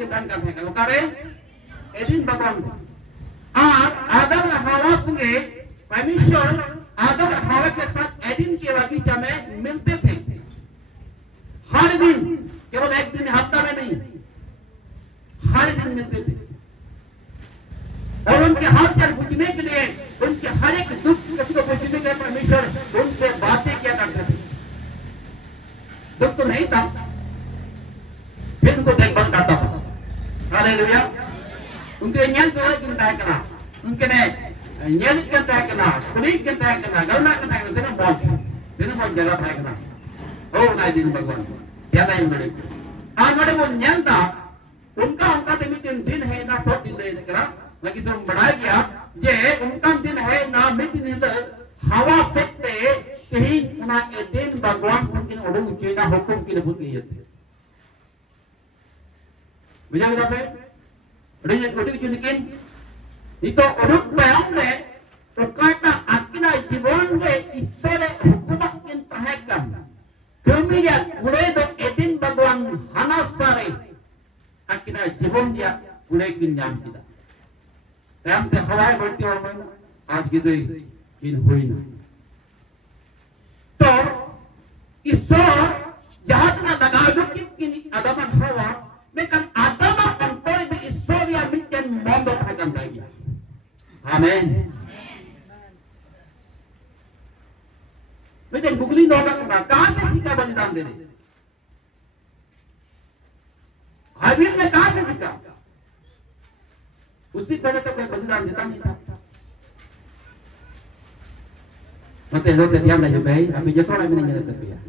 lagi dan kan kalau kare edin bagon आदम हवा संगे परमेश्वर आदम हवा के साथ एदिन के बगीचा में मिलते थे हर दिन, केवल एक दिन हफ्ता में नहीं, हर दिन मिलते थे और उनके हाल चाल पूछने के लिए, उनके हर एक दुख कष्ट को पूछने के लिए परमेश्वर उनसे बातें किया करते थे। दुख तो नहीं था, फिर उनको देखभाल करता था। हालेलुया। उनके न्याय को चिंता करना, उनके ने न्याय चिंता करना, कुलीग चिंता करना, गलना चिंता करना, दिन बहुत जगह था करना। ओ नाइ दिन भगवान, ज्यादा ही बड़े। आज बड़े वो न्याय था, उनका तो मिट्टी दिन है ना फोट दिन ले करना, लगी सब बढ़ाया गया, ये उनका दिन है ना मिट्टी दिन हवा फेंकते कहीं उना के दिन भगवान उनके उड़ू चेना हुकुम के लिए बुद्ध ये थे। बिजा बिजा पे Udah tunjukin itu urut bayangnya berkata akhirnya jibonde isole hukumakin tahakan kemudian mulai do edin bagwan hanasare akhirnya jibon dia mulai kinyam kita yang teh hawai berarti orang आज gitu in huina तो ईश्वर जहाँ तक लगा जो कि आदम हवा में kan आदम Amin. Macam bukli nolak na, कहाँ से सीखा बलिदान देने? हाबिल ने कहाँ से सीखा? उससे पहले तो कोई बलिदान देता नहीं था। Mati lo tiap dah jumpa, tapi justru orang ini jadi terbiasa.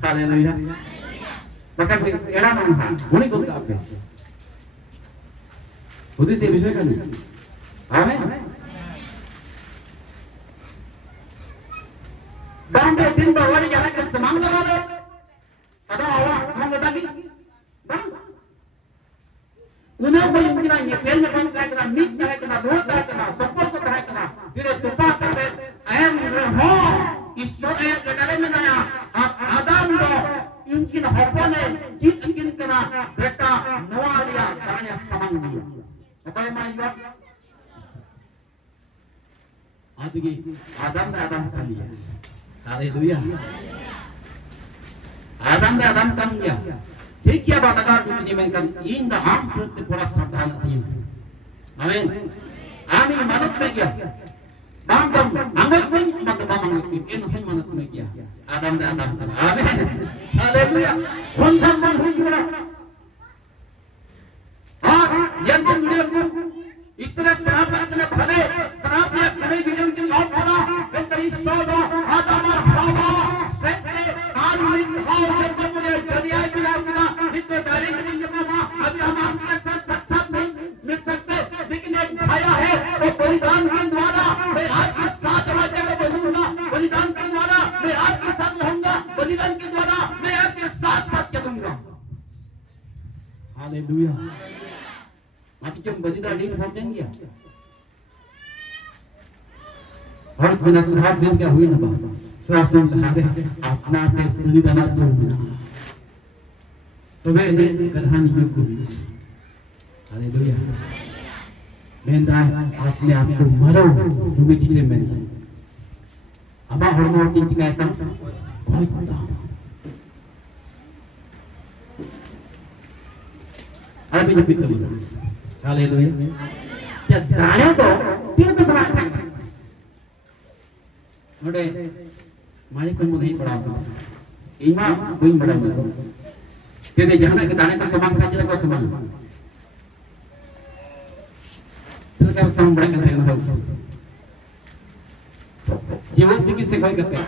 Haleluya. Maka era nama, boleh kau tak apa? Bukan sih bisa kan? Amin. Bangga दिन बावली जाना के समान लगा दो, अदा आवा हम बता की, बang, उन्हें कोई उनकी ये पेन में काम करना, मीट करना, रोट करना, सपोर्ट करना, फिर तुपा करते, ऐम हो, ईश्वर एक जगह में नया, आदम लो, उनकी हब्बों ने जीत इनकी करना, बेटा नवालिया करने समान दिया, apa yang mahu Adam kan dia. Haleluya. Adam kan dia. ठीक क्या बात अगर दुनिया में kan इंदा आम प्रति पूरा सावधान थी. Amin. Amin manut में क्या? Bangkam angat में मत बंगत में इन हम manut में क्या? Adam kan. Amin. Haleluya. Hondan man हुई जुड़ा. हाँ yang kemudian इसने शराब करने भले शराब या खड़े विजन के लौट भरा बेहतरी सोदो आदम और हवा सेक्टे आदमी भाव जब मुझे दरिया गिरा गिरा इतने डायरेक्ट नहीं जब अभी हम आपके साथ साक्षात नहीं मिल सकते लेकिन एक भाया है वो बलिदान के द्वारा मैं आपके साथ रहते को बोलूंगा बलिदान के द्वारा मैं आपके साथ रहूंगा बलिदान के द्वारा मैं आपके साथ साथ चलूंगा hallelujah Mati jom balidan din होते हैं और बिना श्राप दिन क्या हुई ना बात श्राप दिन कहा अपना पे बलिदान दो तो वे ने कहानी जो कोई हालेलुया मेंदा अपने आप को मरो जो भी चीजें में अब हरमोन की चिकायत कोई पता अभी जो पिता बोला Haleluya. Jadinya tuh dia tuh serahkan. Udah, मालिक को नहीं पड़ा इमा कोई बड़ा नहीं तेरे जहां के दाने का समान का जिला का समान तेरे का समान बड़ा करते हैं जीवन की से कोई करते हैं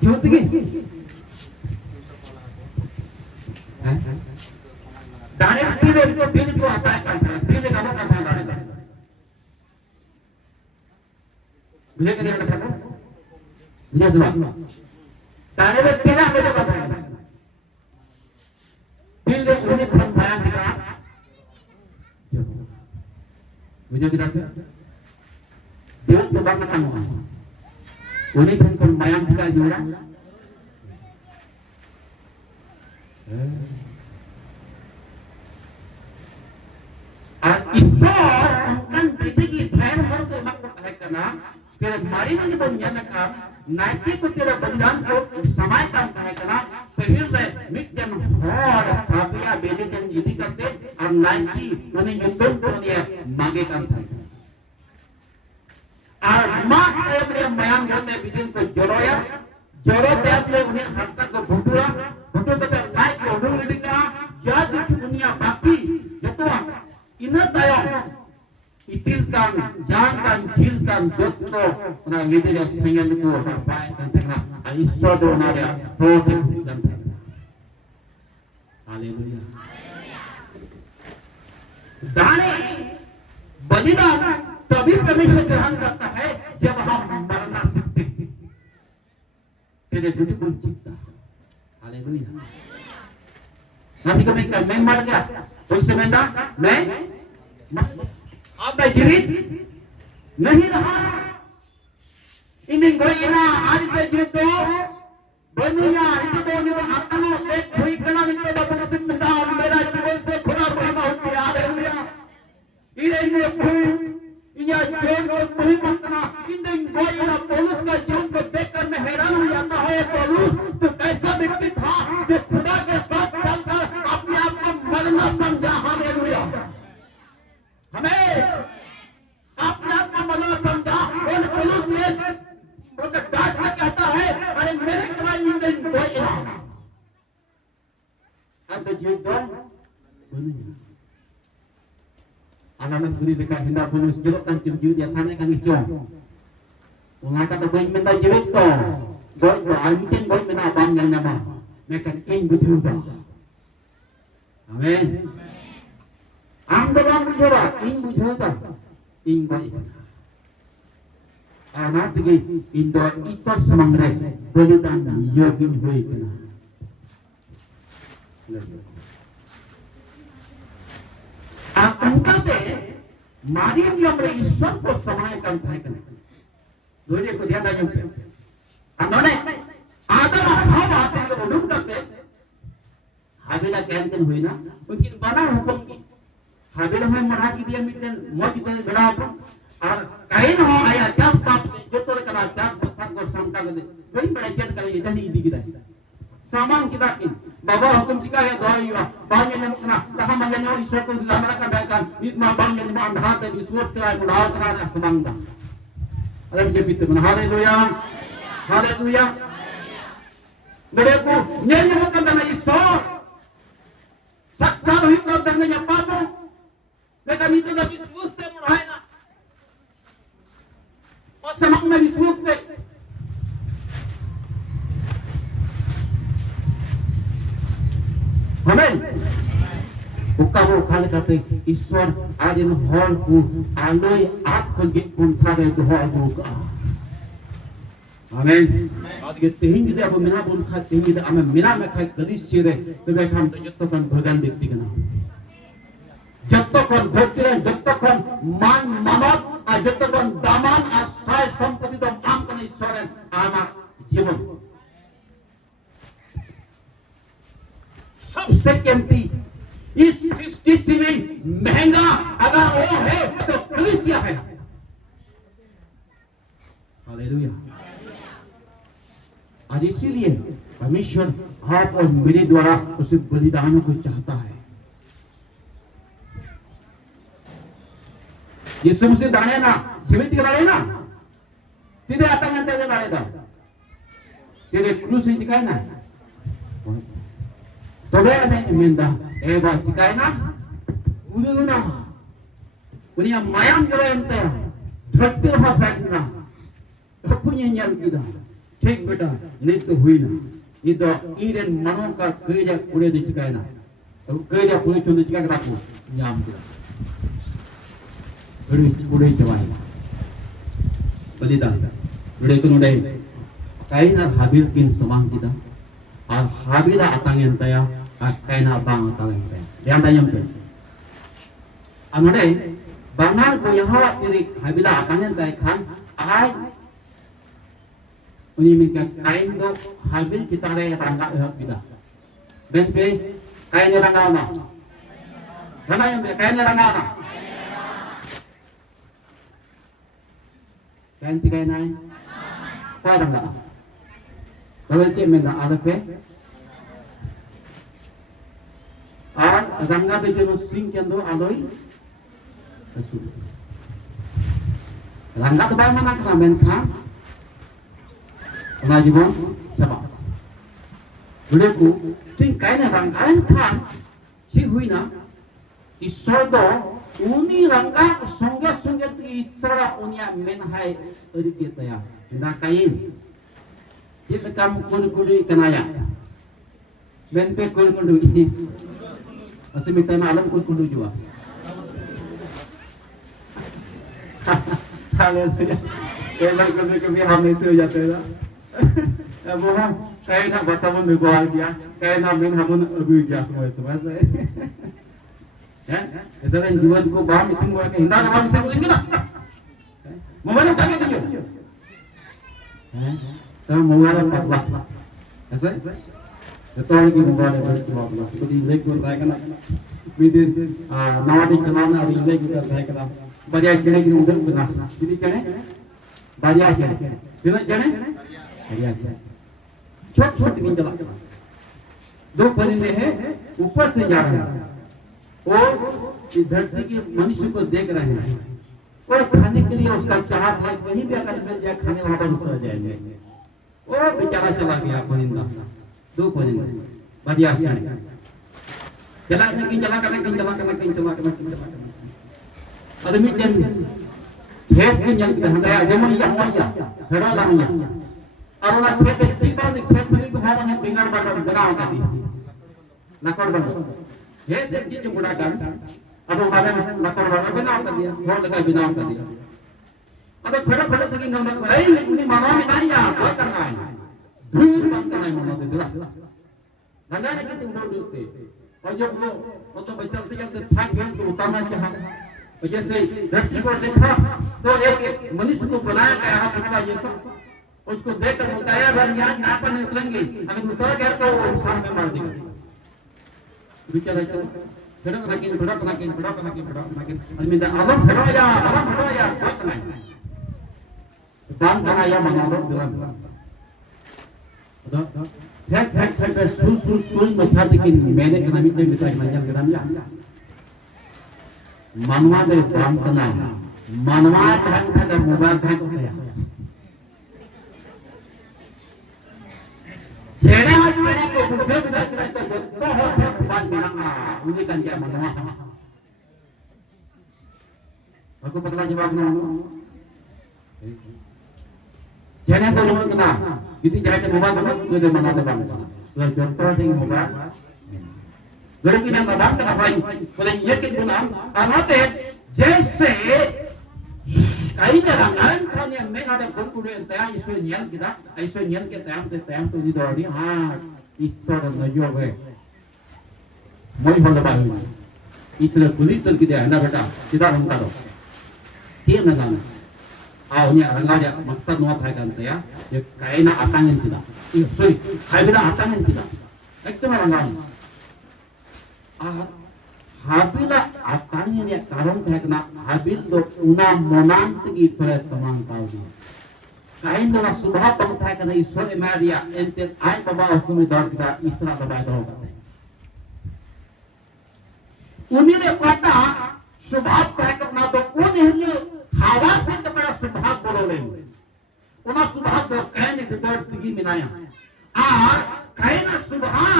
जीवन की दाने पीले पीले को आता है पीले का मौका था दाने मुझे क्या देखना था मुझे सुना दाने में पीला मुझे पता है पीले उन्हें फल पाया था मुझे क्या था dia kebangetan unik dan pembayang juga juga Pero mari ni bon nyanakan naiki ko tira balidan ko samay kan tahay kana pahil le mikjan hor sabiya bedikan idi kate ar naiki uni yundon ko niya mage kan tahay ar mak ay mayam yote bidin ko joroya joro deatle uni hatta ko bhutura bhutu kate naik ko udung lidinga jad dunia baki jatuwa ina tayo itilkan jangan jilkan jotno na lidera sengen ko pai kan tengah aisodo na dia sote dan haleluya दाने बलिदान तभी परमेश्वर ग्रहण करता है जब हम मरना सीखते तेरे दुख को जीतता हालेलुया nanti kami kan मैं मर गया कोई समझता मैं अब मैं जीवित नहीं रहा इन गोइना आज के जीवित तो बनुया itu तो ni atano एक कोई कना निकल बना सिंधा मेरा जीवन से खुदा बना हो गया हालेलुया इरे ने कोई इया जीवन को कोई मतना इन गोइना पौलुस का जीवन को देखकर मैं हैरान हो जाता हूं पौलुस तो कैसा व्यक्ति था जो खुदा के साथ चलकर अपने आप को मरना समझा हालेलुया हमें अपने आप को मरना समझा और पौलुस ने उनका डांटना कहता है अरे मेरे कमाई इंजन कोई ना अब जीवन तो anak-anak beri dekat hendak bonus jeruk kan cium-cium dia sana kan hijau mengata tu boleh minta jeruk tu boleh tu almitin boleh minta abang yang nama mereka ingin betul amin anggaran bujura ingin bujura ingin baik anak lagi Indo Isos semangre boleh dan yogin hui kena uncle से मारियम यमरे ईश्वर को समायिकन થાય કે જોજે को ध्यान रखो उन्होंने आदम और हवा से जो उलूम करते हाबिला कहते हुए ना उनकी बना हुक्म की हाबिला में मरा की दिया मिटन मौत को बड़ा हुक्म और काइन हो आया 10 पाप जो तो करा 10 बसर को समता कर वही बड़ा चेत कर ये धनी दी की सामान kita in bahwa hukum jika ya doa bang yang kena dah manjanya Isra ko lamara ka daikan itma bang yang mo andha te diswot kala ko daw kala samangda alam je bitte man haleluya haleluya mere ko nyanya mo kan na Isra sakta hui ko dang nya pato mereka itu na diswot te mo haina o samang na diswot te Amen. Bukamu kali kata Iswar adin holku aloi at pengit pun thare doa buka. Amen. Adik tehingi dia apa mina pun khat tehingi dia ame mina me khat gadis cire tebe kam to jotto kan bhagan dekti kana. Jotto kan bhakti jotto kan man manat a jotto kan daman a sai sampati dom am kan Iswaran anak जीवन सबसे कीमती इस सृष्टि से भी महंगा अगर वो है तो कलीसिया है हालेलुया और इसीलिए परमेश्वर आप और मेरे द्वारा उस बलिदान को चाहता है यीशु मसीह दाने ना जीवित कराए ना तिथे आता म्हणता ते दाणे दा तिथे क्रूस चिकाय ना तबे ada emenda eba चिकाय ना उन्हें ना उन्हें मायाम जरा ente धरती पर बैठना punya nyal kita ठीक बेटा नहीं तो हुई ना ये तो इरेन मनो का केजा पूरे दे चिकाय ना तो केजा पूरे चुन चिकाय का रखो nyam kita पूरे चवाई बलिदान उड़े को उड़े kain ar habil kin samang kita ar habila atang yang taya ar kain abang atang yang taya yang tanya mpe anode bangar ko yaha tiri habila atang yang taya kan ai uni minka kain do habil kita le rangga kita ben pe kain rangga na mana yang kain rangga na Kan cikai nai. Kau rangga. Kalau cik menda ada pe. Rangga tu jenis sing kendo aloi. Rangga tu bayi mana kena menkan. Pengajibon siapa? Beliau ting kaya rangga menkan. Si hui na. Isodo uni rangga sungguh tu isora unia menhai eri kita ya. Nak kain. Cik kamu kudu kenaya. Benpe kudu ini. Masih minta malam kudu juga. Haleluya. Kalau kudu kami hamil sejati lah. Bohong. Saya nak baca pun berbahagia. Saya nak main hamun lebih jauh semua saya. Ya, itu kan jual ko baham ising mo kay hinda baham ising uling gina. Mawala ka kay niyo. Mawala patwa. Asa? Ito ang ginawa ni Pablo. Kung ilay ko tayo kana within nawadi kanana ari ilay ko tayo kana. Bariya kene ginu undang bana. Jadi kene bariya kene. Bila kene bariya kene. छोट-छोट नहीं चला दो परिंदे हैं ऊपर से जा रहे हैं और इस धरती के मनुष्य को देख रहे हैं और खाने के लिए उसका चाहत है कहीं भी अगर मिल जाए खाने वहां पर उतर जाएंगे और बेचारा चला गया परिंदा दो परिंदे बढ़िया चला आदमी जन खेत के जन हंगाया जमन या खड़ा लाया और ना खेत चीपा ने खेत में को भाव ने बिंगाड़ बाटा बनाओ का दी नकड़ बनो ये देख जो बुढ़ा कर अब हमारे नकड़ बनो बनाओ कर दिया फोड़ लगा बनाओ कर दिया अब फटा तक नंबर ए उनी मामा में नहीं आ कोई करना है धूल बंद करना है मामा दे दिला गंगा ने कितने उड़ उड़ते और जब वो तो बच्चा से जब थक गया तो उतारना चाहा और जैसे धरती को देखा तो एक मनुष्य को बनाया गया है ये सब उसको देखकर बताया भर यहाँ पर निकलेंगे अगर उतर गया तो वो इंसान में मार देगा बिचारा चलो फिरक नाकिन अलमिदा अलम फिरो या बात नहीं बांग करना या मनालो बिलान फेक सुल मचा दिकिन मैंने कना मिटे मिटा नजर गदाम या मानवा दे बांग करना मानवा ढंग का मोबाइल ढंग का जेने आज मेरे को बुद्धे बुद्धे करते तो हो बात बिना उन्हीं का क्या मनवा aku pernah jawab nono जेने को लोग ना कितनी जाए के मोबाइल में जो दे मना दे बंद तो जोंतो दे मोबाइल लोग की ना बात करना भाई बोले ये कि गुना आते जैसे कई जगह kan yang ada konkuren tayang isu nyen kita isu nyen ke tayang tu di dori isu dan najo we moi hola ba isu kulit ter kita na beta kita hanta do tiap na kan awnya rangga ja maksud no thai kan taya ye kaina atangin kita sorry kai bina atangin kita ekdom rangga habila atangin ya karong thai kana habil do una monang tigi fere tamang tau kain do subha pang thai kana isor emaria ente ai baba hukumi dor kita isra baba do kate uni ne kata subha thai kana do uni hile hawa se to bada subha bolole una subha do kain de dor tigi minaya kain subha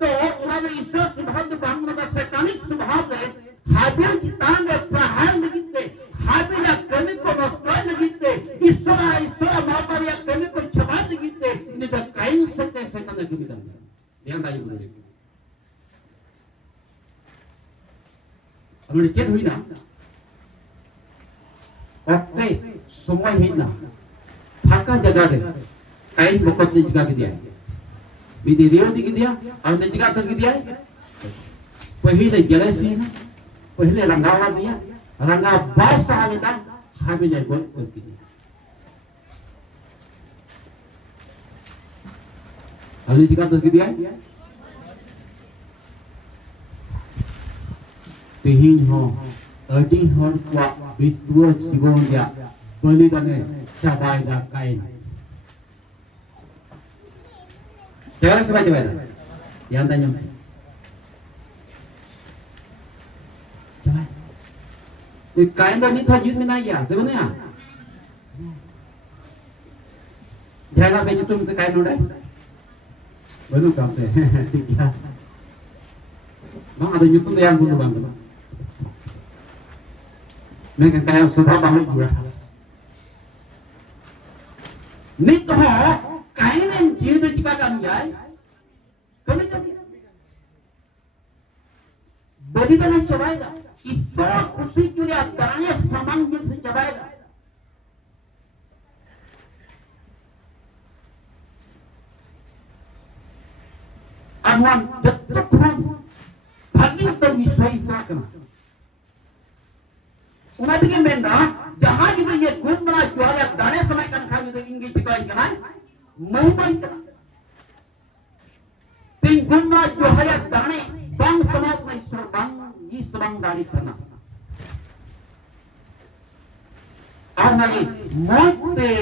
तो उन्होंने ईश्वर स्वभाव बांग का सैतानिक स्वभाव है हाबिल की तांग प्रहार लगिते हाबिल या कमी को नष्टाय लगिते ईश्वर महापर या कमी को छबा लगिते निद काइन सत्य सैतान की विधान ध्यान दाई बोले हमने चेत हुई ना ओके समय ही ना फाका जगह रे काइन बकत जगह के दिया video di dia ada juga ter dia pahile jelasnya pahile ranggawa dia rangga bahasa alita habile gon ke dia ada juga ter dia pihin ho adi hor kwa biswa jibon dia balidannya cabai dan kain. Jangan coba-coba. Yang tanya. Coba. Di kain dan itu hajut minaya, sebenarnya. Jangan baju tu mesti kain udah. Baru kamu sih. Bang ada YouTube yang bunuh bang. Mereka kayak sudah bangun juga. Nito kain yang jitu jika kan guys. Kami kan. Bagi tanah coba Isor usi juga tanahnya samang jenis coba. Awan detuk kurang bagi termisai sakna. Umat ini benda jahaj में ये घूमना ज्वाला दाने समय kan kami tu ingin dikai kan? Mumbai kan? Ting घूमना ज्वाला दाने bang समाज में बang ये sebang dari kana. Ang lagi mote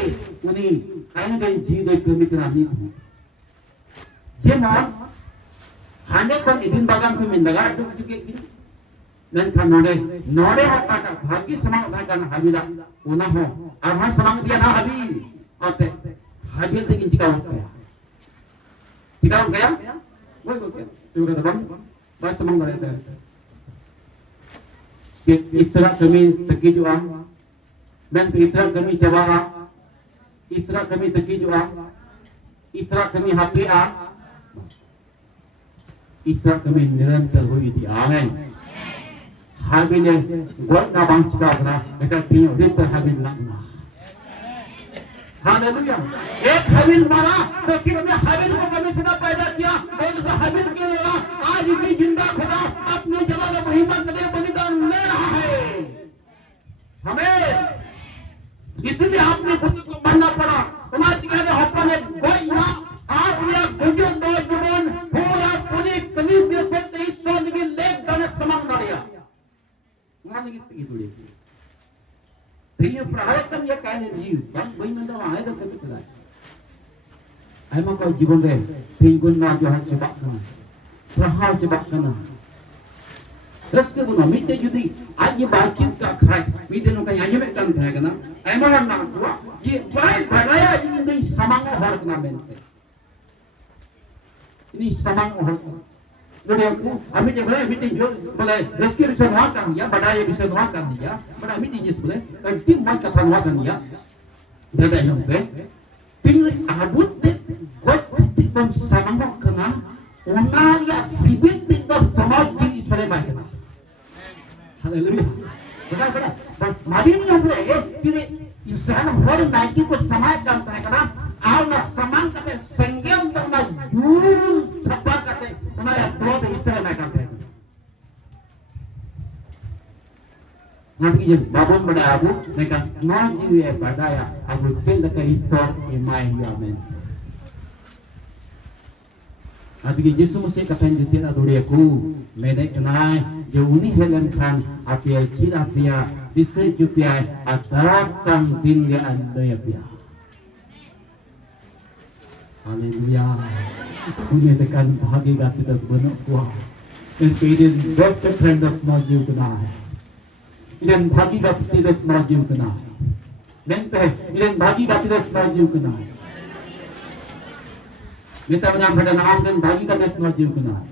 uni kain kan jido kemikiran itu. Jemon Hanya kon ibin bagan tu mindaga tu juga gitu. Dan kan nore apa bagi semang bagan habila una ho. Arhan semang dia na habil. Ote habil tegin jika waktu. Jika kaya? Boleh. Tu kata bang. Bang semang berada. Isra kami tegi jua. Dan isra kami jawara. Isra kami tegi jua. Isra kami hati Isra kami nirantar हुई थी आमेन हाबिल ने गोल का बांग चुका अपना लेकिन तीनों दिन तक हाबिल लगना हालेलुया एक हाबिल मारा तो कि हमने हाबिल को कमिश्नर पैदा किया और उस हाबिल के लिए आज भी जिंदा खुदा अपने जलाल महिमा के लिए बलिदान ले रहा है हमें इसलिए आपने खुद को मानना पड़ा हमारे कहने हप्पा ने गोइया आपने गुजर दो जुबान पूरा पूरी कलीस के सकते इस सोल की लेख दाने समांग डालिया मान लीजिए ये थोड़ी ये प्रारब्धम ये कहने जीव बंद वही में तो आए तो कभी करा आई माँ को जीवन में पिंगुन ना जो है चबाक करना प्रहार चबाक करना रस के गुना मिटे जुदी आज ये बातचीत का खाए मिटे नो का यहाँ में काम खाएगा ना आई माँ ना हुआ ये बाय बढ़ाया ये नहीं समांग हर करना बनते ini samang orang. Jadi aku, kami je boleh meeting jual, boleh rezeki bisa nuakan dia, badai bisa nuakan dia, pada meeting je boleh, dan tim mereka akan nuakan dia. Ada yang boleh. Pilih abut deh, buat titik bom samang kena, orang yang sibuk titik samaj di Israel kena. Haleluya. Benar. Mari ni yang boleh, jadi Israel orang naik itu samaj kan kena, awak samang kata senggel tak jul cepat kata, mana yang tua tu Israel naik kan. Nanti je babon pada abu, mereka naji ye pada ya, abu kel dekat Israel imai dia men. Nanti je Yesus mesti kata yang dia tu dia ku, mereka kenai, jauh ni Helen kan, apa yang kira dia, bisa juga atarkan din dia ada ya dia. Haleluya. Punya tekan bahagia kita benar kuah. Dan kemudian best friend of Najib kenal. Dan bahagia kita Najib kenal. Dan bahagia kita Najib kenal. Kita menyampaikan nama dan bahagia kita Najib kenal.